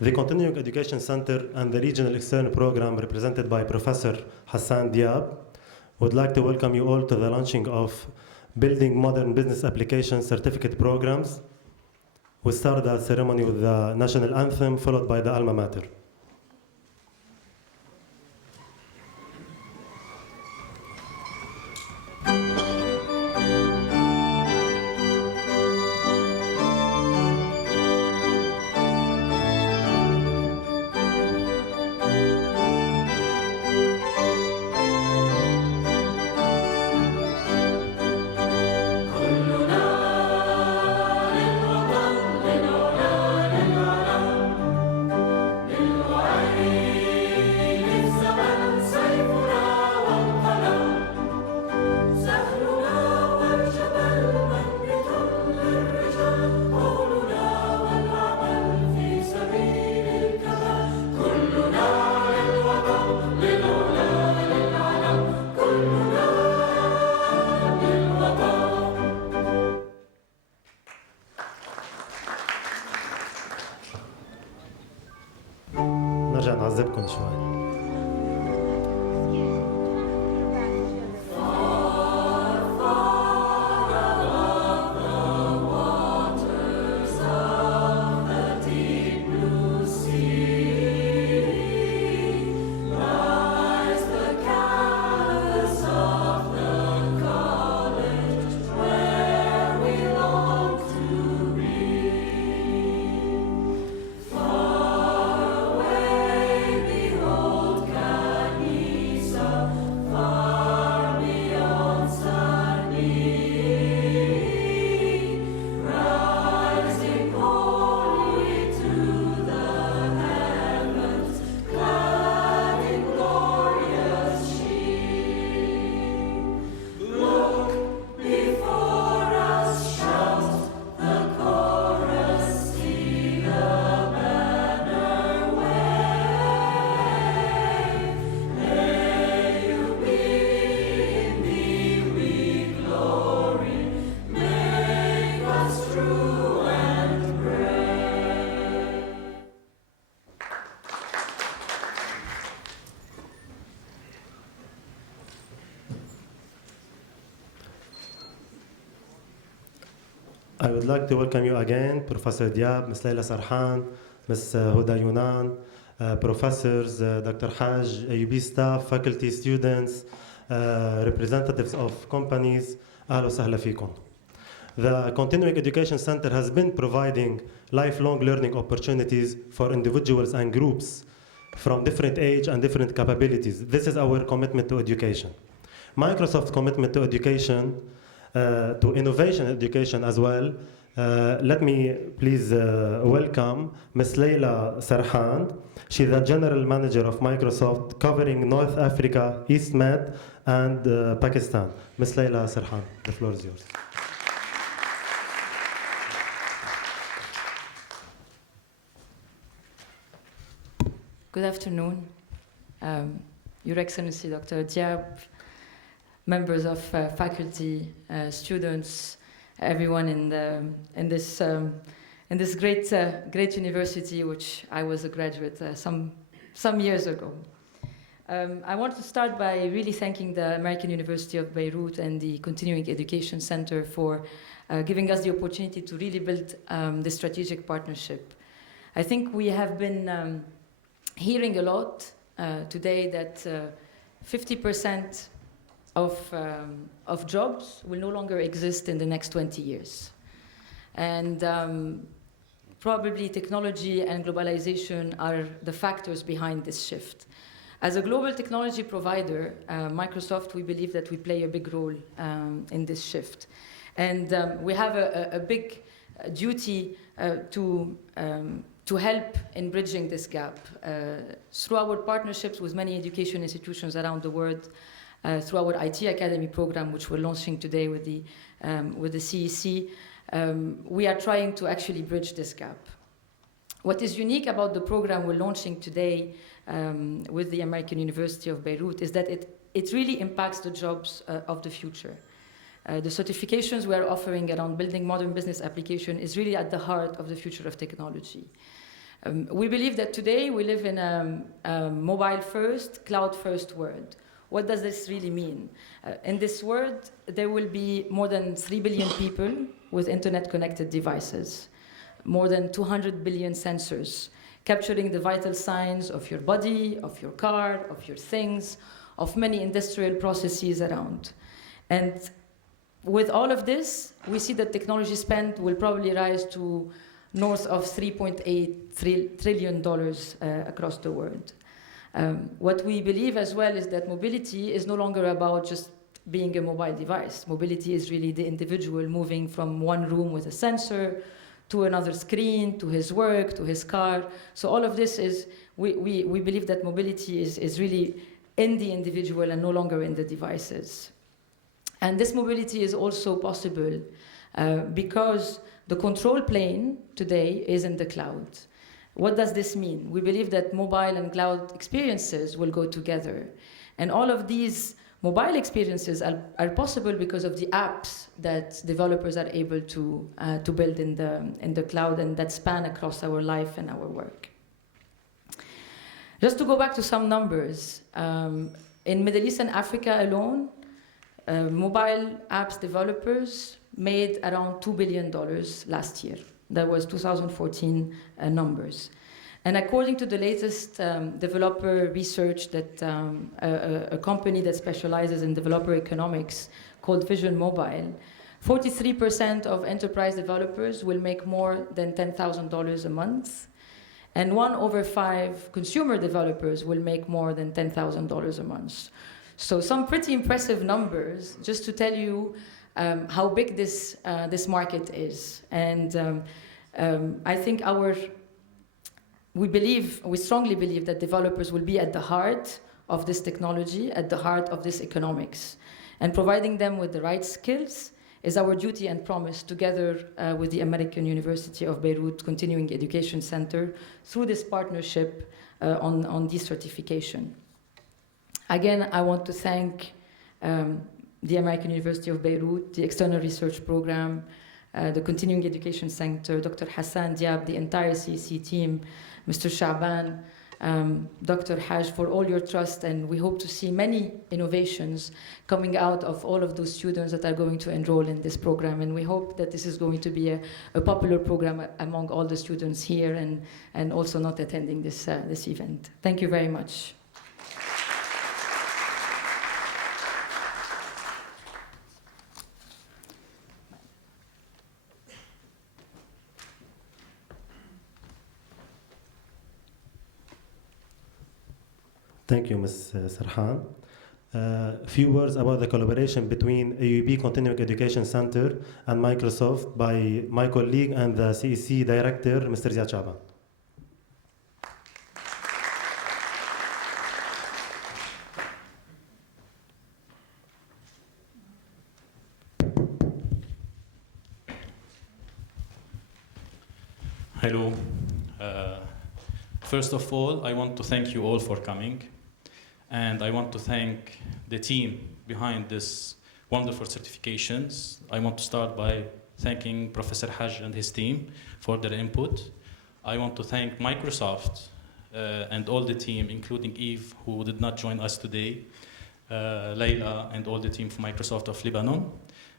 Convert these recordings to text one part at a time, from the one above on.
The Continuing Education Center and the Regional External Program, represented by Professor Hassan Diab, would like to welcome you all to the launching of Building Modern Business Applications Certificate Programs. We start the ceremony with the national anthem, followed by the alma mater. نرجع نعذبكم شوي. Far, far above I would like to welcome you again, Professor Diab, Ms. Leila Sarhan, Ms. Huda Yunan, professors, Dr. Haj, AUB staff, faculty, students, representatives of companies. أهلا وسهلا فيكم. The Continuing Education Center has been providing lifelong learning opportunities for individuals and groups from different age and different capabilities. This is our commitment to education. Microsoft's commitment to education, to innovation education as well. Let me please welcome Ms. Leila Sarhan. She's the General Manager of Microsoft covering North Africa, East Med, and Pakistan. Ms. Leila Sarhan, the floor is yours. Good afternoon, Your Excellency Dr. Diab, members of faculty, students, everyone in this great university, which I was a graduate some years ago. I want to start by really thanking the American University of Beirut and the Continuing Education Center for giving us the opportunity to really build this strategic partnership. I think we have been hearing a lot today that 50% of jobs will no longer exist in the next 20 years. And probably technology and globalization are the factors behind this shift. As a global technology provider, Microsoft, we believe that we play a big role in this shift. And we have a big duty to help in bridging this gap through our partnerships with many education institutions around the world, through our IT Academy program, which we're launching today with the CEC. We are trying to actually bridge this gap. What is unique about the program we're launching today with the American University of Beirut is that it really impacts the jobs of the future. The certifications we are offering around building modern business application is really at the heart of the future of technology. We believe that today we live in a mobile-first, cloud-first world. What does this really mean? In this world, there will be more than 3 billion people with internet-connected devices, more than 200 billion sensors, capturing the vital signs of your body, of your car, of your things, of many industrial processes around. And with all of this, we see that technology spend will probably rise to north of $3.8 trillion across the world. What we believe as well is that mobility is no longer about just being a mobile device. Mobility is really the individual moving from one room with a sensor to another screen, to his work, to his car. So all of this is, we believe that mobility is really in the individual and no longer in the devices. And this mobility is also possible because the control plane today is in the cloud. What does this mean? We believe that mobile and cloud experiences will go together. And all of these mobile experiences are possible because of the apps that developers are able to build in the cloud and that span across our life and our work. Just to go back to some numbers, in Middle East and Africa alone, mobile apps developers made around $2 billion last year. That was 2014 numbers. And according to the latest developer research that a company that specializes in developer economics called Vision Mobile, 43% of enterprise developers will make more than $10,000 a month. And 1 over 5 consumer developers will make more than $10,000 a month. So some pretty impressive numbers, just to tell you how big this market is. And I think we strongly believe that developers will be at the heart of this technology, at the heart of this economics. And providing them with the right skills is our duty and promise together with the American University of Beirut Continuing Education Center through this partnership on decertification. Again, I want to thank the American University of Beirut, the External Research Program, the Continuing Education Center, Dr. Hassan Diab, the entire CEC team, Mr. Shaban, Dr. Haj, for all your trust, and we hope to see many innovations coming out of all of those students that are going to enroll in this program. And we hope that this is going to be a popular program among all the students here and also not attending this event. Thank you very much. Thank you, Ms. Sarhan. Few words about the collaboration between AUB Continuing Education Center and Microsoft by my colleague and the CEC Director, Mr. Jajaja. Hello. First of all, I want to thank you all for coming. And I want to thank the team behind this wonderful certifications. I want to start by thanking Professor Haj and his team for their input. I want to thank Microsoft and all the team, including Eve, who did not join us today, Layla, and all the team from Microsoft of Lebanon.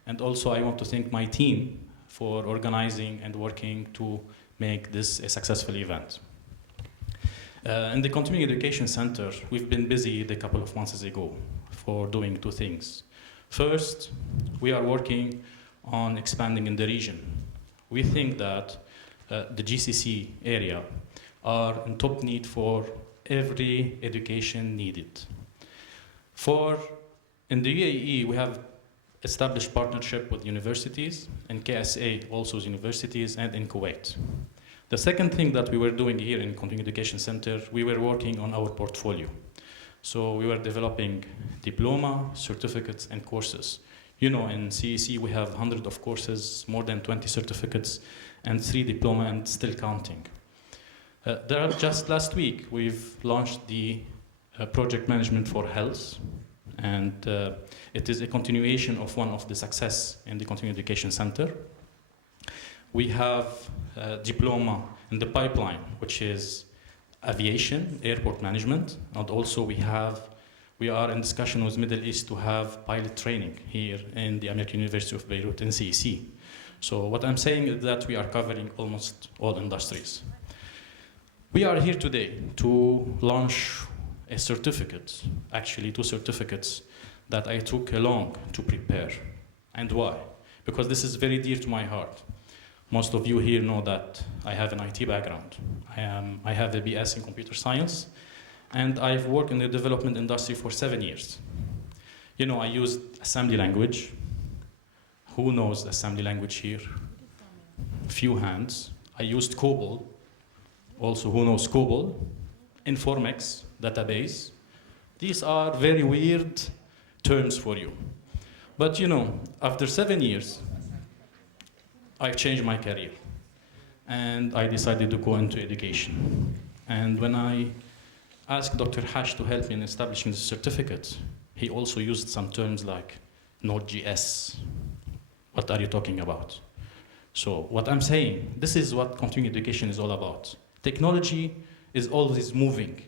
And also I want to thank my team for organizing and working to make this a successful event. In the Continuing Education Center, we've been busy a couple of months ago for doing two things. First, we are working on expanding in the region. We think that the GCC area are in top need for every education needed. In the UAE, we have established partnership with universities, and KSA also universities, and in Kuwait. The second thing that we were doing here in Continuing Education Center, we were working on our portfolio. So we were developing diploma, certificates, and courses. You know, in CEC we have hundreds of courses, more than 20 certificates, and 3 diploma, and still counting. Just last week, we've launched the project management for health, and it is a continuation of one of the success in the Continuing Education Center. We have a diploma in the pipeline, which is aviation, airport management, and also we are in discussion with Middle East to have pilot training here in the American University of Beirut in CEC. So what I'm saying is that we are covering almost all industries. We are here today to launch a certificate, actually 2 certificates that I took along to prepare. And why? Because this is very dear to my heart. Most of you here know that I have an IT background. I have a BS in computer science, and I've worked in the development industry for 7 years. You know, I used assembly language. Who knows assembly language here? Few hands. I used COBOL. Also, who knows COBOL? Informex, database. These are very weird terms for you. But you know, after 7 years, I changed my career, and I decided to go into education. And when I asked Dr. Haj to help me in establishing the certificate, he also used some terms like Node.js. What are you talking about? So what I'm saying, this is what continuing education is all about. Technology is always moving.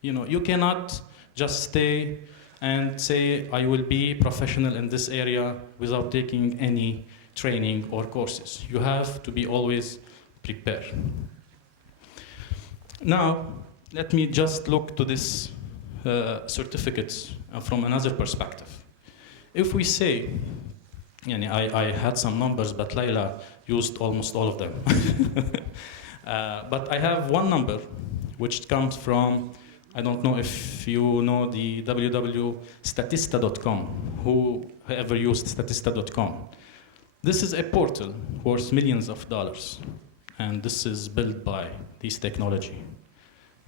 You know, you cannot just stay and say, I will be professional in this area without taking any training or courses. You have to be always prepared. Now, let me just look to this certificates from another perspective. If we say, I had some numbers, but Layla used almost all of them. But I have one number, which comes from, I don't know if you know the www.statista.com, whoever used statista.com. This is a portal worth millions of dollars, and this is built by this technology.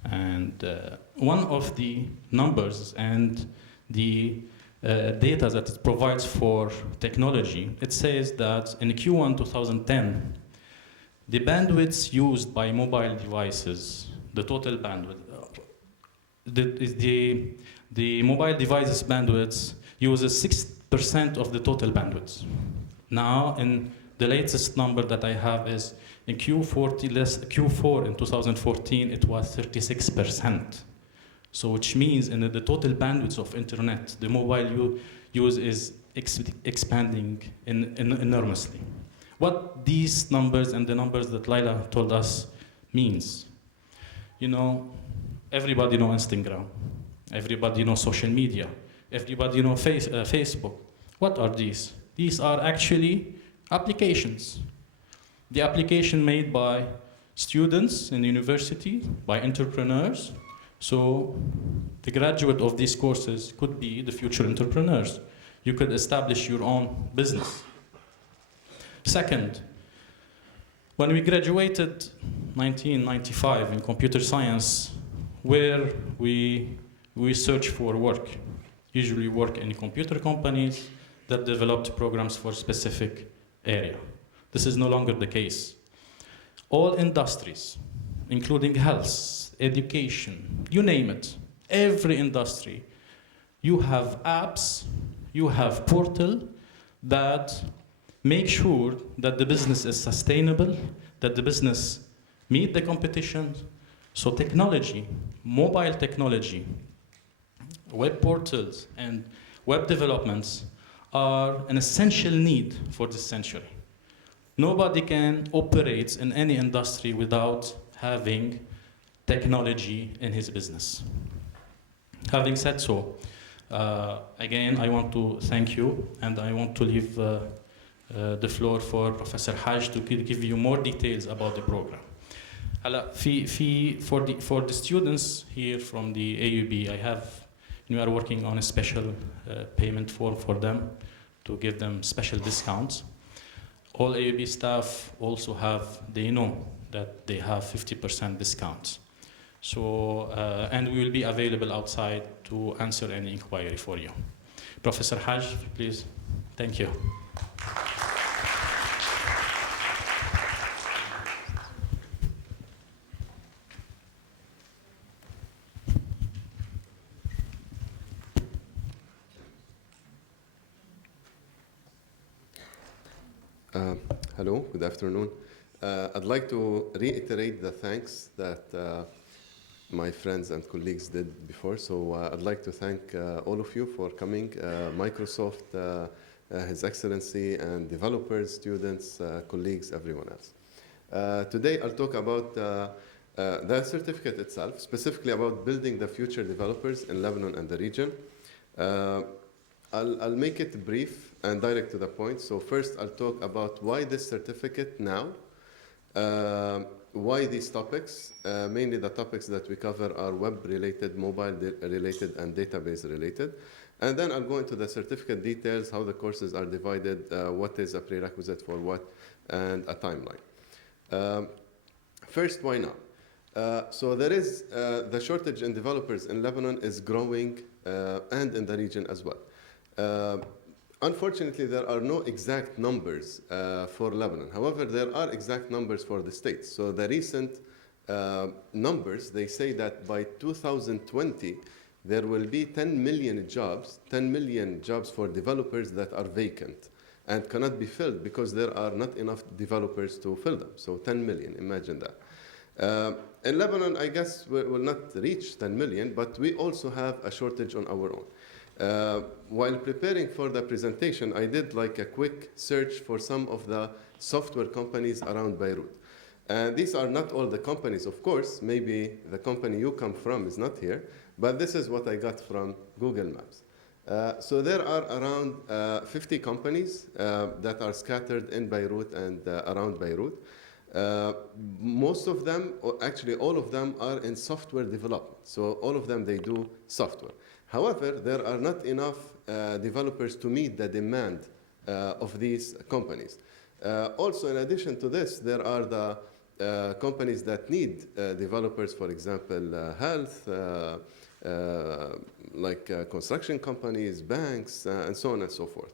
And one of the numbers and the data that it provides for technology, it says that in Q1 2010, the bandwidths used by mobile devices, the total bandwidth, the mobile devices bandwidths uses 6% of the total bandwidth. Now, in The latest number that I have is in Q4 in 2014, it was 36%. So which means in the total bandwidth of internet, the mobile use is expanding enormously. What these numbers and the numbers that Laila told us means, you know, everybody knows Instagram, everybody knows social media, everybody knows Facebook. What are these? These are actually applications. The application made by students in the university, by entrepreneurs. So the graduate of these courses could be the future entrepreneurs. You could establish your own business. Second, when we graduated 1995 in computer science, where we search for work, usually work in computer companies that developed programs for specific area. This is no longer the case. All industries, including health, education, you name it, every industry, you have apps, you have portal that make sure that the business is sustainable, that the business meet the competition. So technology, mobile technology, web portals, and web developments are an essential need for this century. Nobody can operate in any industry without having technology in his business. Having said so, again, I want to thank you, and I want to leave the floor for Professor Haj to give you more details about the program. For the students here from the AUB, we are working on a special payment form for them to give them special discounts. All AUB staff also they know that they have 50% discounts. So, and we will be available outside to answer any inquiry for you. Professor Haj, please. Thank you. Hello, good afternoon. I'd like to reiterate the thanks that my friends and colleagues did before. So I'd like to thank all of you for coming, Microsoft, His Excellency, and developers, students, colleagues, everyone else. Today I'll talk about the certificate itself, specifically about building the future developers in Lebanon and the region. I'll make it brief and direct to the point. So first I'll talk about why this certificate now, why these topics. Mainly the topics that we cover are web-related, mobile-related, and database-related. And then I'll go into the certificate details, how the courses are divided, what is a prerequisite for what, and a timeline. First, why now? So there is the shortage in developers in Lebanon is growing and in the region as well. Unfortunately, there are no exact numbers for Lebanon. However, there are exact numbers for the states. So the recent numbers, they say that by 2020, there will be 10 million jobs for developers that are vacant and cannot be filled because there are not enough developers to fill them. So 10 million, imagine that. In Lebanon, I guess we will not reach 10 million, but we also have a shortage on our own. While preparing for the presentation, I did like a quick search for some of the software companies around Beirut. And these are not all the companies, of course. Maybe the company you come from is not here, but this is what I got from Google Maps. So there are around 50 companies that are scattered in Beirut and around Beirut. Most of them, or actually all of them, are in software development. So all of them, they do software. However, there are not enough developers to meet the demand of these companies. Also, in addition to this, there are the companies that need developers, for example, health, like construction companies, banks, and so on and so forth.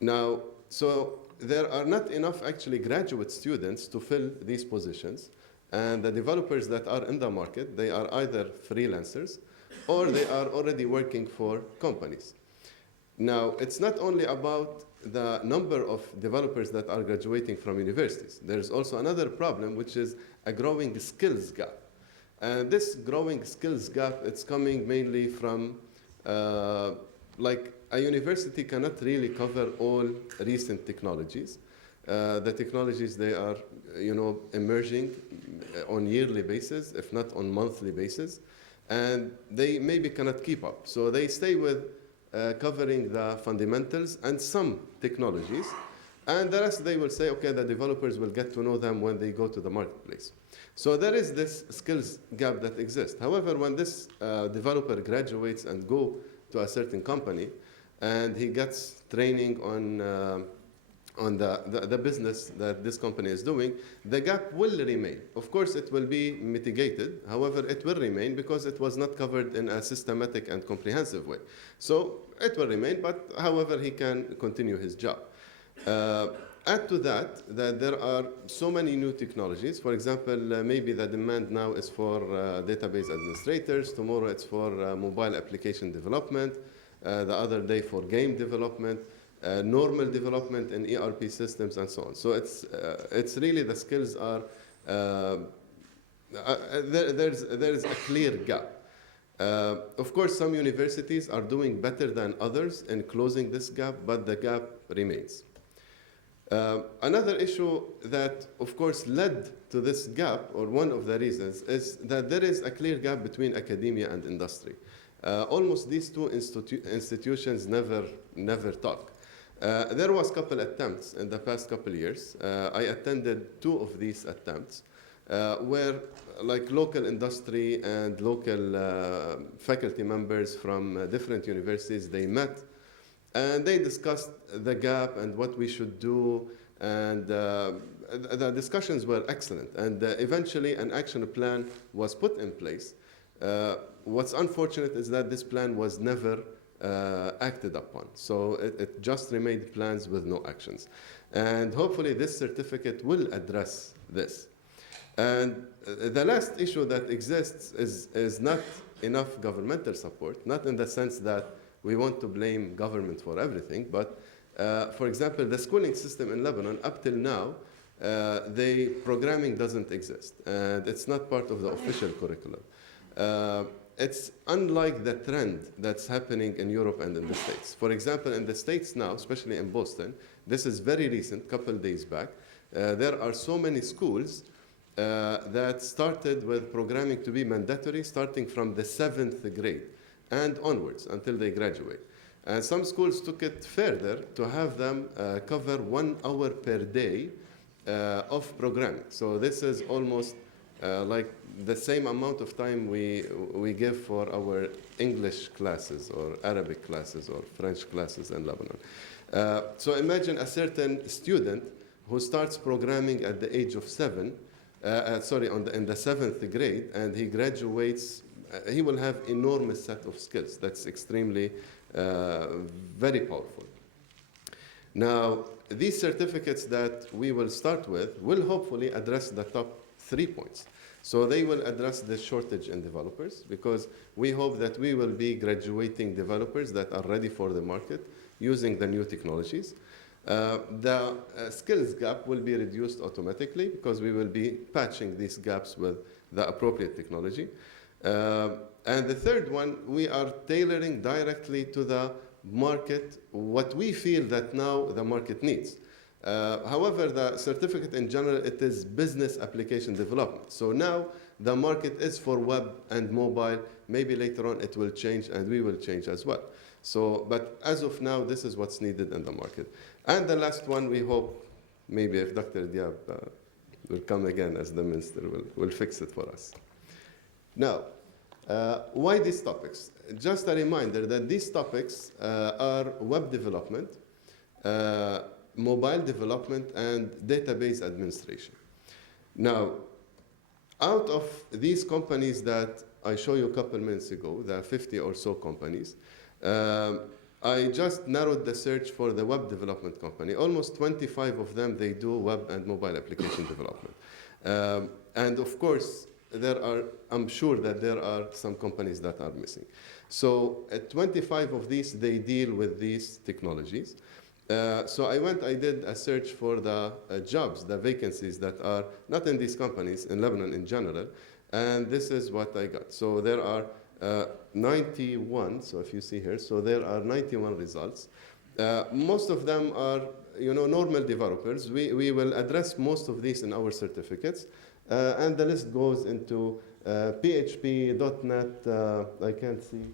Now, so there are not enough actually graduate students to fill these positions. And the developers that are in the market, they are either freelancers or they are already working for companies. Now, it's not only about the number of developers that are graduating from universities. There's also another problem, which is a growing skills gap. And this growing skills gap, it's coming mainly from, like a university cannot really cover all recent technologies. The technologies, they are, emerging on yearly basis, if not on monthly basis, and they maybe cannot keep up. So they stay with covering the fundamentals and some technologies, and the rest they will say, okay, the developers will get to know them when they go to the marketplace. So there is this skills gap that exists. However, when this developer graduates and go to a certain company, and he gets training on the business that this company is doing, the gap will remain. Of course, it will be mitigated. However, it will remain because it was not covered in a systematic and comprehensive way. So it will remain, but however, he can continue his job. Add to that there are so many new technologies. For example, maybe the demand now is for database administrators. Tomorrow it's for mobile application development. The other day for game development. Normal development in ERP systems and so on. So it's really the skills are, there is a clear gap. Of course, some universities are doing better than others in closing this gap, but the gap remains. Another issue that, of course, led to this gap, or one of the reasons, is that there is a clear gap between academia and industry. Almost these two institutions never talk. There was a couple attempts in the past couple years. I attended 2 of these attempts where like local industry and local faculty members from different universities, they met and they discussed the gap and what we should do, and the discussions were excellent, and eventually an action plan was put in place. What's unfortunate is that this plan was never acted upon. So it just remained plans with no actions. And hopefully this certificate will address this. And the last issue that exists is not enough governmental support, not in the sense that we want to blame government for everything, but for example, the schooling system in Lebanon, up till now, the programming doesn't exist, and it's not part of the official curriculum. It's unlike the trend that's happening in Europe and in the States. For example, in the States now, especially in Boston, this is very recent, couple days back, there are so many schools that started with programming to be mandatory starting from the 7th grade and onwards until they graduate. And some schools took it further to have them cover 1 hour per day of programming. So this is almost like the same amount of time we give for our English classes or Arabic classes or French classes in Lebanon. So imagine a certain student who starts programming at the age of 7, in the 7th grade, and he graduates, he will have enormous set of skills. That's extremely, very powerful. Now, these certificates that we will start with will hopefully address the top 3 points. So they will address the shortage in developers, because we hope that we will be graduating developers that are ready for the market using the new technologies. The skills gap will be reduced automatically because we will be patching these gaps with the appropriate technology. And the third one, we are tailoring directly to the market what we feel that now the market needs. However, the certificate in general, it is business application development. So now the market is for web and mobile. Maybe later on it will change and we will change as well. So, but as of now, this is what's needed in the market. And the last one, we hope, maybe if Dr. Diab will come again as the minister, will fix it for us. Now, why these topics? Just a reminder that these topics are web development, mobile development, and database administration. Now, out of these companies that I showed you a couple minutes ago, the 50 or so companies, I just narrowed the search for the web development company. Almost 25 of them, they do web and mobile application development. And of course, I'm sure that there are some companies that are missing. So 25 of these, they deal with these technologies. So I did a search for the jobs, the vacancies that are not in these companies, in Lebanon in general, and this is what I got. So there are 91, so if you see here, so there are 91 results. Most of them are, normal developers. We will address most of these in our certificates, and the list goes into PHP, .NET, I can't see,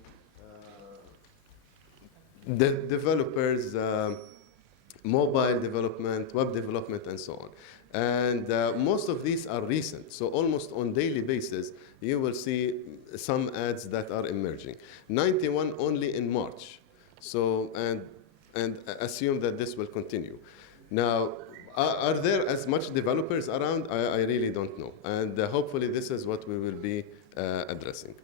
the developers, mobile development, web development, and so on. And most of these are recent, so almost on daily basis, you will see some ads that are emerging. 91 only in March, so, and assume that this will continue. Now, are there as much developers around? I really don't know, and hopefully this is what we will be addressing.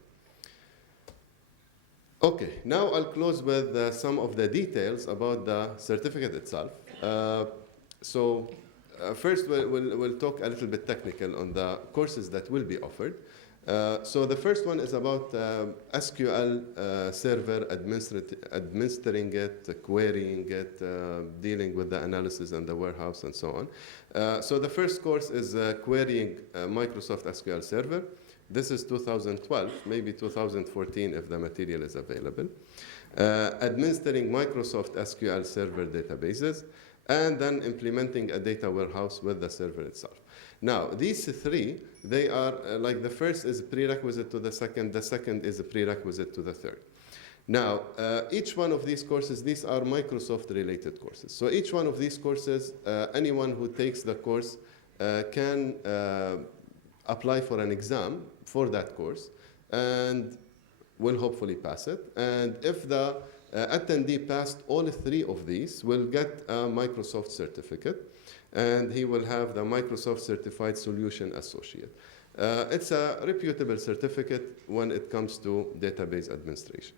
Okay, now I'll close with some of the details about the certificate itself. First, we'll talk a little bit technical on the courses that will be offered. So the first one is about SQL server, administering it, querying it, dealing with the analysis and the warehouse and so on. So the first course is querying Microsoft SQL Server. This is 2012, maybe 2014 if the material is available. Administering Microsoft SQL Server databases, and then implementing a data warehouse with the server itself. Now, these three, they are like the first is a prerequisite to the second is a prerequisite to the third. Now, each one of these courses, these are Microsoft-related courses. So each one of these courses, anyone who takes the course can apply for an exam for that course and will hopefully pass it. And if the attendee passed all three of these, will get a Microsoft certificate, and he will have the Microsoft Certified Solution Associate. It's a reputable certificate when it comes to database administration.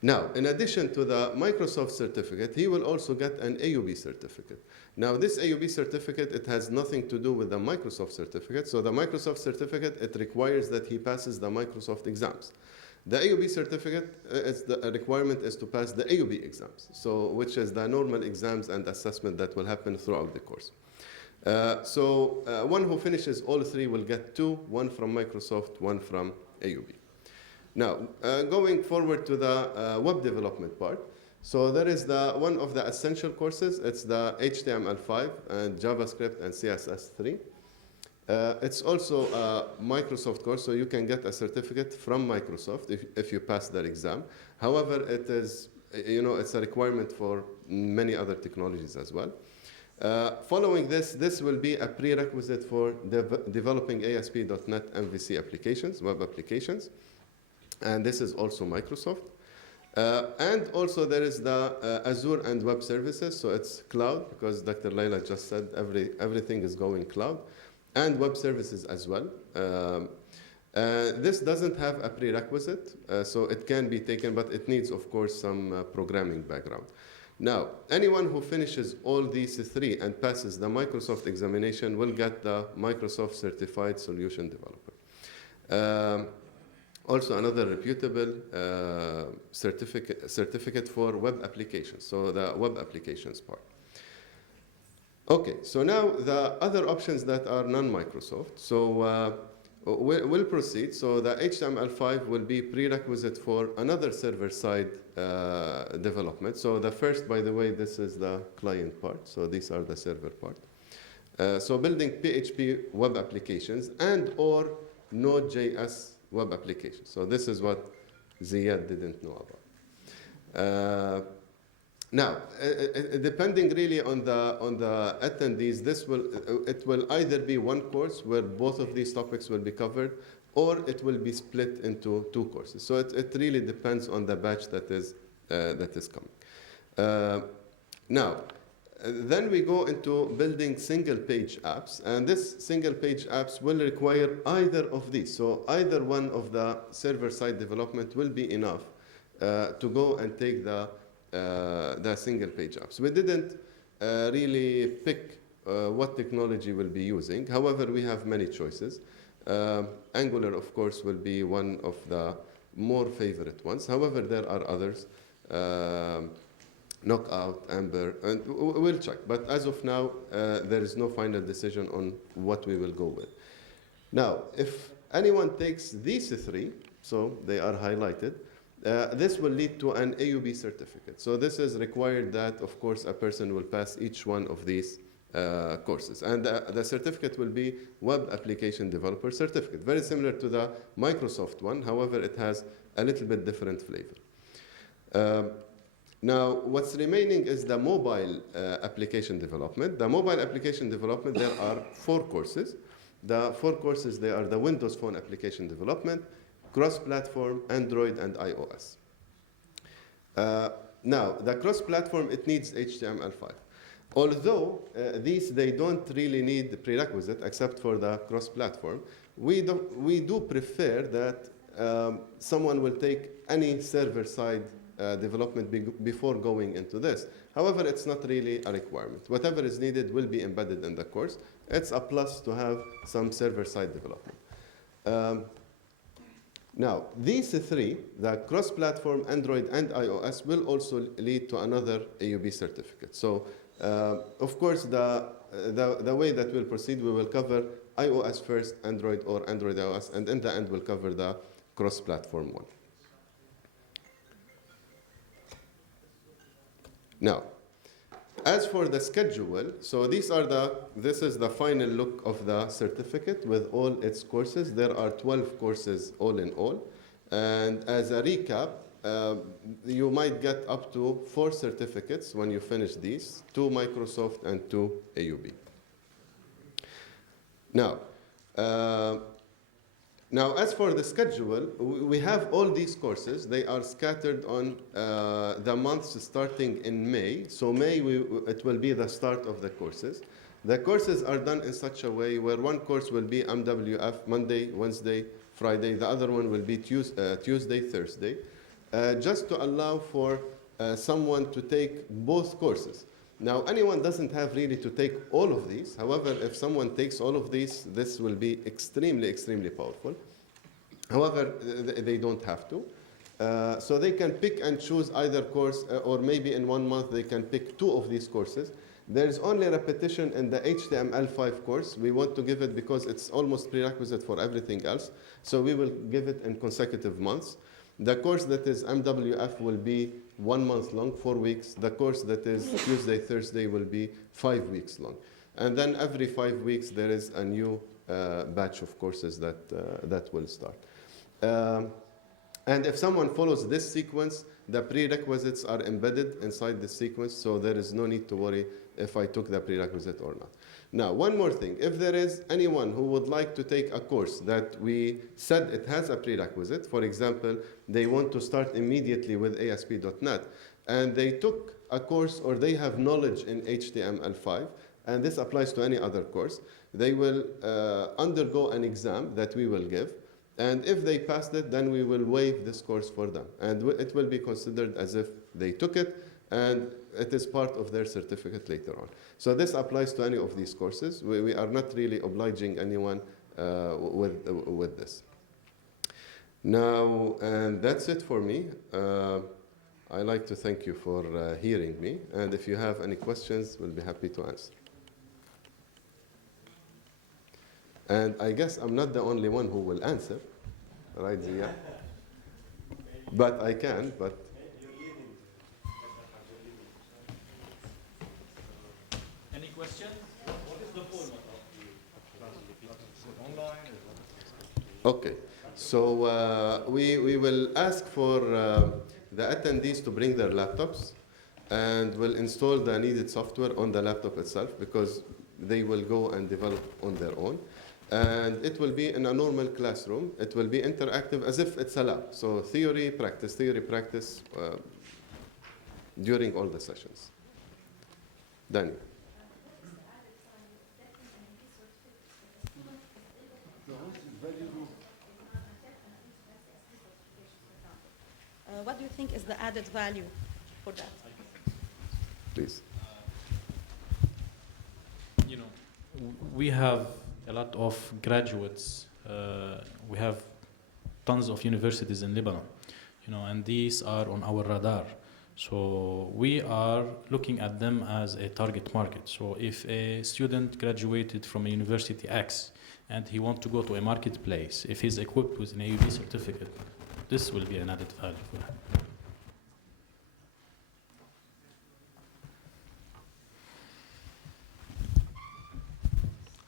Now, in addition to the Microsoft certificate, he will also get an AUB certificate. Now, this AUB certificate, it has nothing to do with the Microsoft certificate. So the Microsoft certificate, it requires that he passes the Microsoft exams. The AUB certificate, the requirement is to pass the AUB exams, so which is the normal exams and assessment that will happen throughout the course. One who finishes all three will get two, one from Microsoft, one from AUB. Now, going forward to the web development part, so there is one of the essential courses. It's the HTML5 and JavaScript and CSS3. It's also a Microsoft course, so you can get a certificate from Microsoft if you pass that exam. However, it is, it's a requirement for many other technologies as well. Following this will be a prerequisite for developing ASP.NET MVC applications, web applications. And this is also Microsoft. And also there is the Azure and web services, so it's cloud, because Dr. Laila just said everything is going cloud, and web services as well. This doesn't have a prerequisite, so it can be taken, but it needs, of course, some programming background. Now, anyone who finishes all these three and passes the Microsoft examination will get the Microsoft Certified Solution Developer. Also, another reputable certificate for web applications, so the web applications part. Okay, so now the other options that are non-Microsoft. So we'll proceed. So the HTML5 will be prerequisite for another server-side development. So the first, by the way, this is the client part. So these are the server part. So building PHP web applications and or Node.js web applications. So this is what Ziyad didn't know about. Now, depending really on the attendees, it will either be one course where both of these topics will be covered, or it will be split into two courses. So it really depends on the batch that is coming. Now, then we go into building single-page apps, and this single-page apps will require either of these. So either one of the server-side development will be enough to go and take the single-page apps. We didn't really pick what technology we'll be using. However, we have many choices. Angular, of course, will be one of the more favorite ones. However, there are others. Knockout, Amber, and we'll check. But as of now, there is no final decision on what we will go with. Now, if anyone takes these three, so they are highlighted, this will lead to an AUB certificate. So this is required that, of course, a person will pass each one of these courses. And the certificate will be Web Application Developer Certificate, very similar to the Microsoft one. However, it has a little bit different flavor. Now, what's remaining is the mobile application development. The mobile application development, there are 4 courses. The 4 courses, they are the Windows Phone application development, cross-platform, Android, and iOS. Now, the cross-platform, it needs HTML5. Although they don't really need the prerequisite except for the cross-platform, we do prefer that someone will take any server-side development before going into this. However, it's not really a requirement. Whatever is needed will be embedded in the course. It's a plus to have some server-side development. Now, these 3, the cross-platform, Android, and iOS, will also lead to another AUB certificate. So, of course, the way that we'll proceed, we will cover iOS first, Android, or Android iOS, and in the end, we'll cover the cross-platform one. Now, as for the schedule, so this is the final look of the certificate with all its courses. There are 12 courses all in all. And as a recap, you might get up to 4 certificates when you finish these, 2 Microsoft and 2 AUB. Now, as for the schedule, we have all these courses. They are scattered on the months starting in May. So May, it will be the start of the courses. The courses are done in such a way where one course will be MWF Monday, Wednesday, Friday. The other one will be Tuesday, Thursday, just to allow for someone to take both courses. Now, anyone doesn't have really to take all of these. However, if someone takes all of these, this will be extremely, extremely powerful. However, they don't have to. So they can pick and choose either course, or maybe in 1 month they can pick 2 of these courses. There's only repetition in the HTML5 course. We want to give it because it's almost prerequisite for everything else. So we will give it in consecutive months. The course that is MWF will be 1 month long, 4 weeks. The course that is Tuesday, Thursday will be 5 weeks long. And then every 5 weeks, there is a new batch of courses that will start. And if someone follows this sequence, the prerequisites are embedded inside the sequence, so there is no need to worry if I took the prerequisite or not. Now, one more thing. If there is anyone who would like to take a course that we said it has a prerequisite, for example, they want to start immediately with ASP.NET, and they took a course or they have knowledge in HTML5, and this applies to any other course, they will undergo an exam that we will give, and if they passed it, then we will waive this course for them. And it will be considered as if they took it, and it is part of their certificate later on. So this applies to any of these courses. We are not really obliging anyone with this. Now, and that's it for me. I'd like to thank you for hearing me. And if you have any questions, we'll be happy to answer. And I guess I'm not the only one who will answer, right, Zia? But I can, but... Any questions? What is the format of the online? Okay, so we will ask for the attendees to bring their laptops, and we'll install the needed software on the laptop itself, because they will go and develop on their own. And it will be in a normal classroom. It will be interactive as if it's a lab. So theory, practice during all the sessions. Danny. What do you think is the added value for that? Please. You know, we have a lot of graduates. We have tons of universities in Lebanon, you know, and these are on our radar. So we are looking at them as a target market. So if a student graduated from a university X and he wants to go to a marketplace, if he's equipped with an AUB certificate, this will be an added value for him.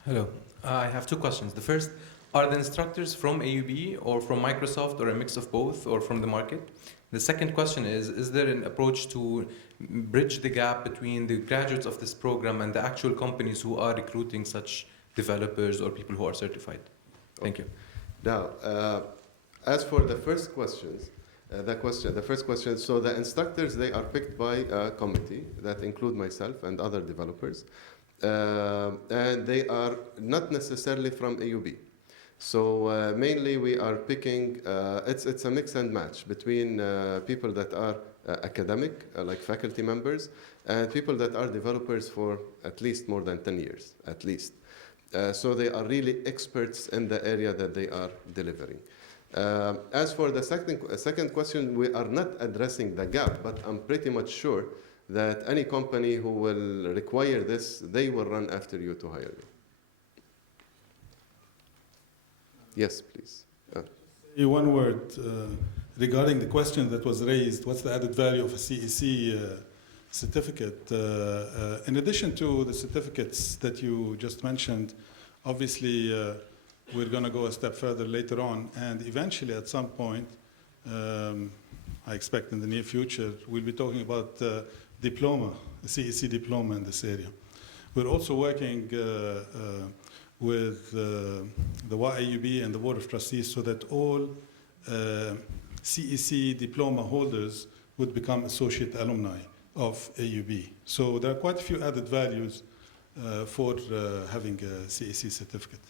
Hello. I have two questions. The first, are the instructors from AUB or from Microsoft or a mix of both or from the market? The second question is there an approach to bridge the gap between the graduates of this program and the actual companies who are recruiting such developers or people who are certified? Thank you. Now, as for the first questions, the first question, so the instructors, they are picked by a committee that include myself and other developers. And they are not necessarily from AUB. So mainly we are picking, it's a mix and match between people that are academic, like faculty members, and people that are developers for at least more than 10 years, at least. So they are really experts in the area that they are delivering. As for the second question, we are not addressing the gap, but I'm pretty much sure that any company who will require this, they will run after you to hire you. Yes, please. One word regarding the question that was raised, what's the added value of a CEC certificate? In addition to the certificates that you just mentioned, obviously we're going to go a step further later on, and eventually at some point, I expect in the near future, we'll be talking about diploma, a CEC diploma in this area. We're also working with the YAUB and the Board of Trustees so that all CEC diploma holders would become associate alumni of AUB. So there are quite a few added values for having a CEC certificate.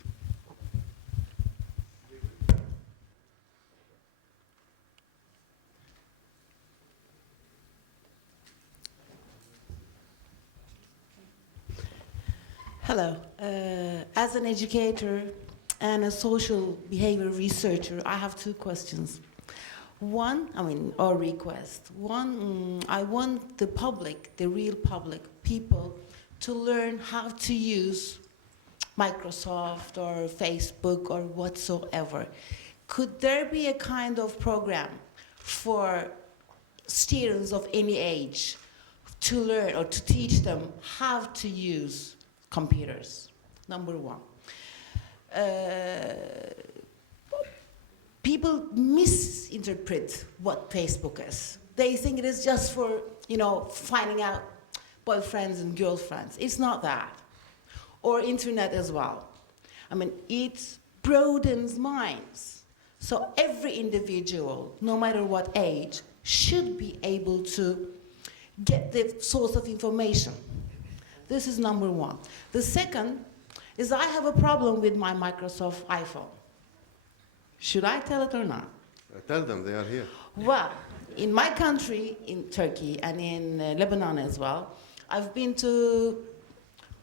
Hello. As an educator and a social behavior researcher, I have two questions. One, or request. One, I want the public, the real public, people, to learn how to use Microsoft or Facebook or whatsoever. Could there be a kind of program for students of any age to learn or to teach them how to use computers? Number one. People misinterpret what Facebook is. They think it is just for, finding out boyfriends and girlfriends. It's not that. Or internet as well. It broadens minds. So every individual, no matter what age, should be able to get the source of information. This is number one. The second is I have a problem with my Microsoft iPhone. Should I tell it or not? Tell them, they are here. Well, in my country, in Turkey and in Lebanon as well, I've been to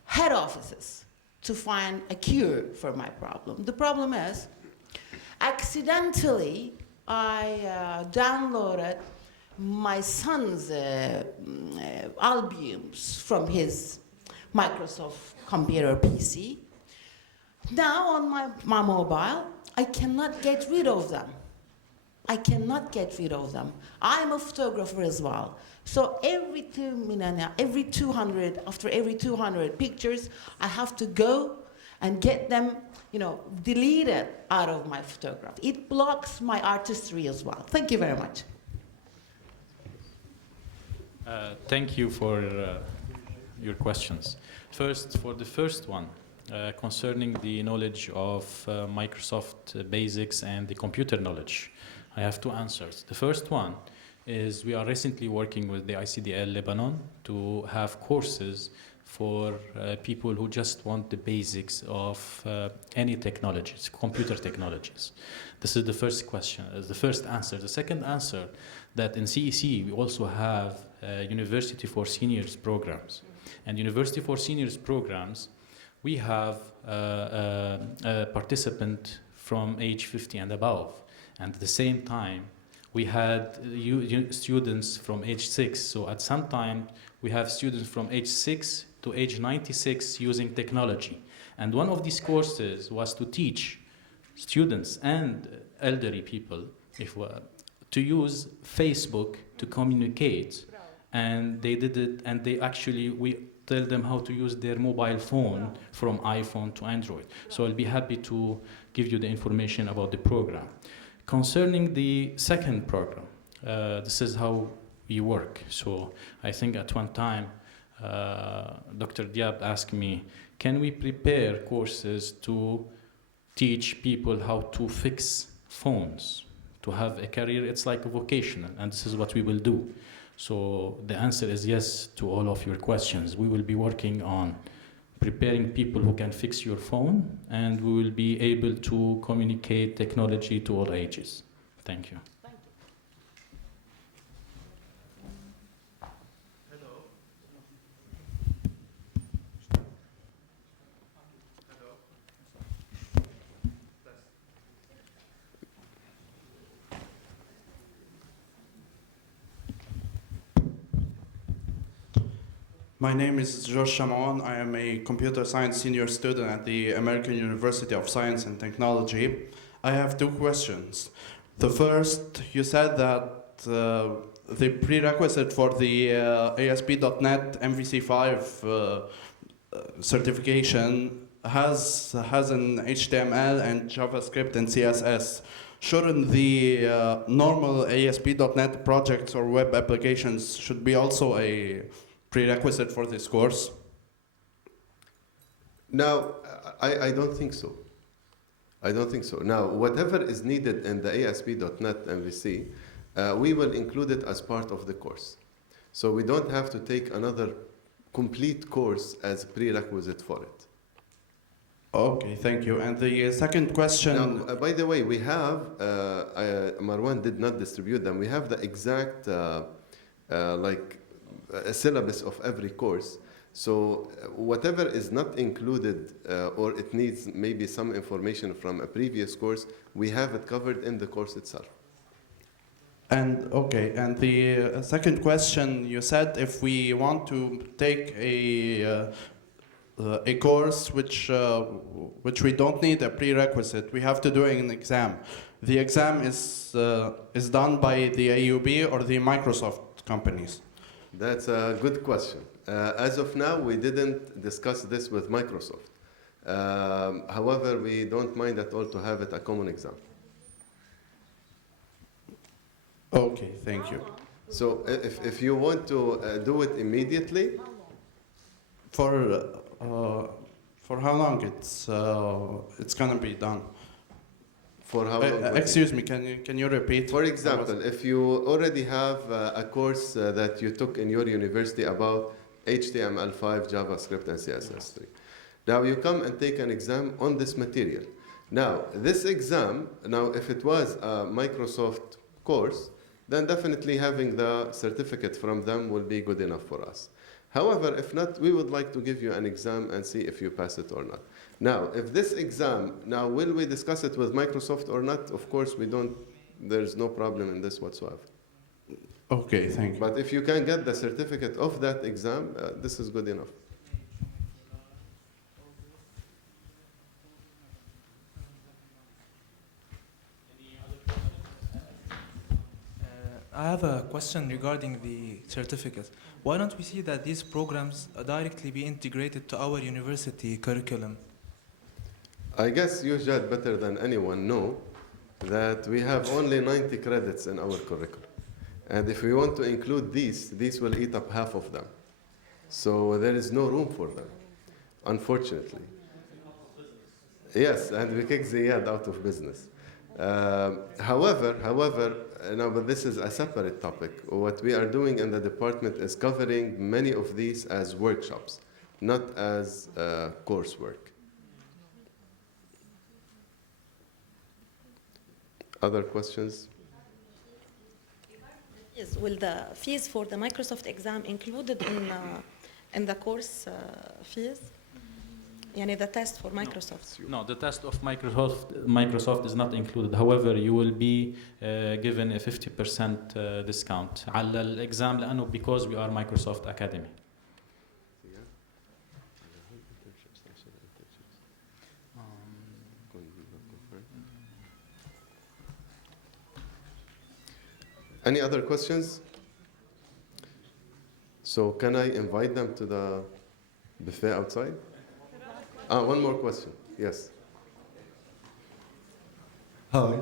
head offices to find a cure for my problem. The problem is, accidentally, I downloaded my son's albums from his Microsoft computer PC. Now on my mobile, I cannot get rid of them. I cannot get rid of them. I'm a photographer as well. So every 200, after every 200 pictures, I have to go and get them, deleted out of my photograph. It blocks my artistry as well. Thank you very much. Thank you for your questions. First, for the first one, concerning the knowledge of Microsoft basics and the computer knowledge, I have two answers. The first one is we are recently working with the ICDL Lebanon to have courses for people who just want the basics of any technologies, computer technologies. This is the first question, the first answer. The second answer, that in CEC we also have University for Seniors programs. And University for Seniors programs, we have a participant from age 50 and above. And at the same time, we had students from age 6. So at some time, we have students from age 6 to age 96 using technology. And one of these courses was to teach students and elderly people to use Facebook to communicate. And they did it, and we tell them how to use their mobile phone from iPhone to Android. So I'll be happy to give you the information about the program. Concerning the second program, this is how we work. So I think at one time, Dr. Diab asked me, can we prepare courses to teach people how to fix phones, to have a career? It's like a vocational, and this is what we will do. So the answer is yes to all of your questions. We will be working on preparing people who can fix your phone, and we will be able to communicate technology to all ages. Thank you. My name is George Chamon. I am a computer science senior student at the American University of Science and Technology. I have two questions. The first, you said that the prerequisite for the ASP.NET MVC5 certification has an HTML and JavaScript and CSS. Shouldn't the normal ASP.NET projects or web applications should be also a prerequisite for this course? Now, I don't think so. I don't think so. Now, whatever is needed in the ASP.NET MVC, we will include it as part of the course. So we don't have to take another complete course as prerequisite for it. Okay, thank you. And the second question... Now, by the way, we have, Marwan did not distribute them, we have the exact a syllabus of every course. So whatever is not included or it needs maybe some information from a previous course, we have it covered in the course itself. And okay, and the second question, you said if we want to take a course which we don't need a prerequisite, we have to do an exam. The exam is done by the AUB or the Microsoft companies? That's a good question. As of now, we didn't discuss this with Microsoft. However, we don't mind at all to have it a common exam. Okay, thank you. So if you want to do it immediately, for how long it's gonna be done? For how long? Excuse me, can you repeat? For example, if you already have a course that you took in your university about HTML5, JavaScript, and CSS3. Now you come and take an exam on this material. Now, this exam, if it was a Microsoft course, then definitely having the certificate from them will be good enough for us. However, if not, we would like to give you an exam and see if you pass it or not. Now, if this exam, will we discuss it with Microsoft or not? Of course, we don't. There's no problem in this whatsoever. Okay, thank you. But if you can get the certificate of that exam, this is good enough. I have a question regarding the certificate. Why don't we see that these programs directly be integrated to our university curriculum? I guess you judge better than anyone know that we have only 90 credits in our curriculum. And if we want to include these will eat up half of them. So there is no room for them, unfortunately. Yes, and we kick Ziyad out of business. However, but this is a separate topic. What we are doing in the department is covering many of these as workshops, not as coursework. Other questions? Will the fees for the Microsoft exam included in the course fees? يعني the test for Microsoft. No, the test of Microsoft is not included. However, you will be given a 50% discount على الإكزام لأنه because we are Microsoft Academy. Any other questions? So can I invite them to the buffet outside? One more question. Yes. Hi.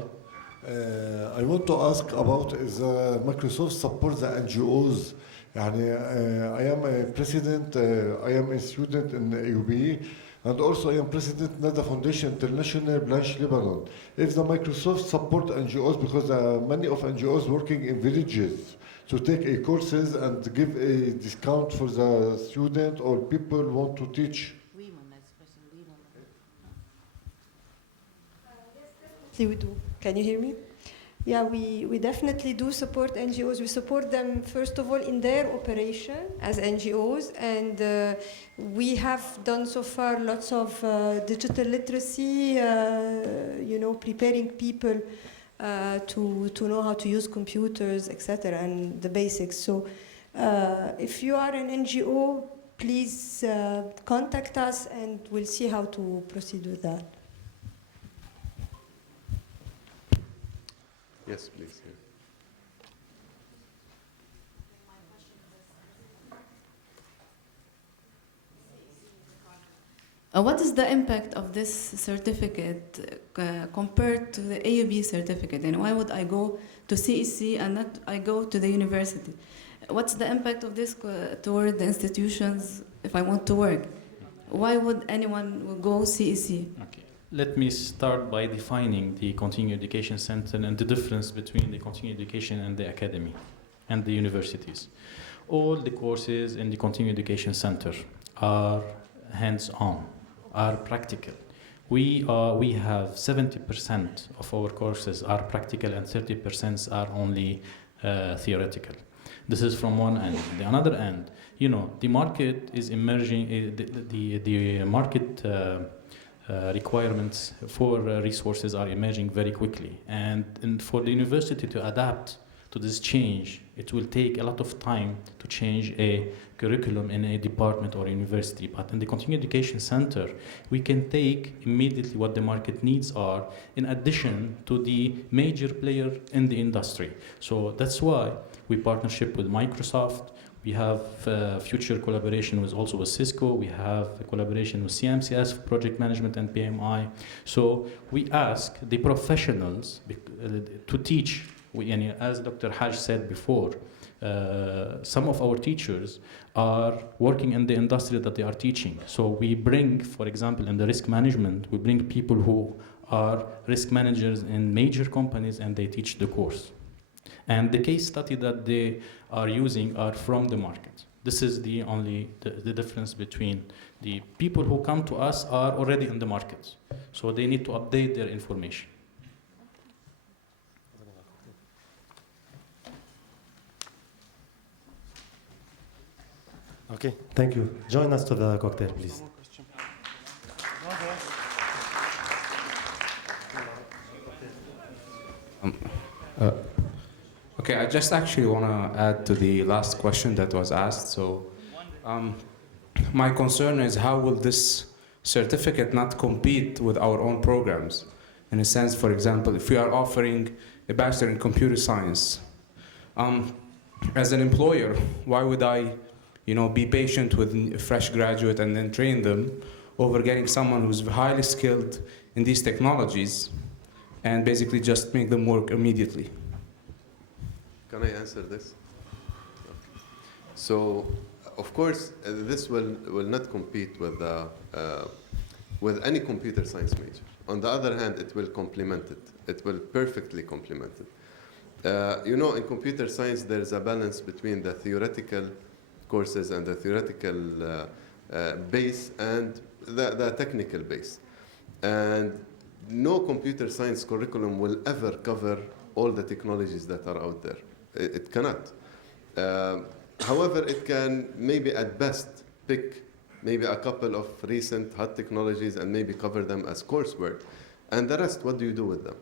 I want to ask about is Microsoft support the NGOs. I am a president, I am a student in AUB, and also I am president of the Foundation International Branch Lebanon. If the Microsoft support NGOs, because many of NGOs working in villages to take a courses and give a discount for the student or people want to teach. We do. Can you hear me? Yeah, we definitely do support NGOs. We support them, first of all, in their operation as NGOs. And we have done so far lots of digital literacy, preparing people to know how to use computers, etc., and the basics. So if you are an NGO, please contact us and we'll see how to proceed with that. Yes, please. What is the impact of this certificate compared to the AUB certificate? And why would I go to CEC and not I go to the university? What's the impact of this toward the institutions if I want to work? Why would anyone go CEC? Okay. Let me start by defining the Continuing Education Center and the difference between the Continuing Education and the academy and the universities. All the courses in the Continuing Education Center are hands-on, are practical. We have 70% of our courses are practical and 30% are only theoretical. This is from one end. The another end, the market is emerging, the market requirements for resources are emerging very quickly. And for the university to adapt to this change, it will take a lot of time to change a curriculum in a department or university. But in the Continuing Education Center, we can take immediately what the market needs are in addition to the major player in the industry. So that's why we partnership with Microsoft. We have future collaboration with Cisco. We have a collaboration with CMCS for project management and PMI. So we ask the professionals to teach. As Dr. Haj said before, some of our teachers are working in the industry that they are teaching. So we bring, for example, in the risk management, we bring people who are risk managers in major companies and they teach the course. And the case study that they are using are from the market. This is the difference between the people who come to us are already in the market. So they need to update their information. Okay, thank you. Join us to the cocktail, please. Okay, I just actually want to add to the last question that was asked. So my concern is how will this certificate not compete with our own programs? In a sense, for example, if we are offering a bachelor in computer science, as an employer, why would I be patient with a fresh graduate and then train them over getting someone who's highly skilled in these technologies and basically just make them work immediately? Can I answer this? Okay. So, of course, this will not compete with any computer science major. On the other hand, it will complement it. It will perfectly complement it. In computer science, there is a balance between the theoretical courses and the theoretical base and the technical base. And no computer science curriculum will ever cover all the technologies that are out there. It cannot. However, it can maybe at best pick maybe a couple of recent hot technologies and maybe cover them as coursework. And the rest, what do you do with them?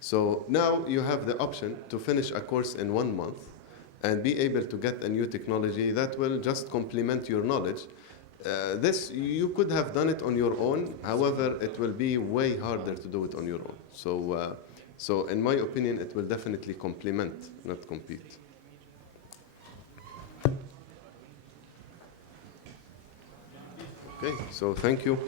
So now you have the option to finish a course in 1 month and be able to get a new technology that will just complement your knowledge. This, you could have done it on your own. However, it will be way harder to do it on your own. So in my opinion, it will definitely complement, not compete. Okay, so thank you.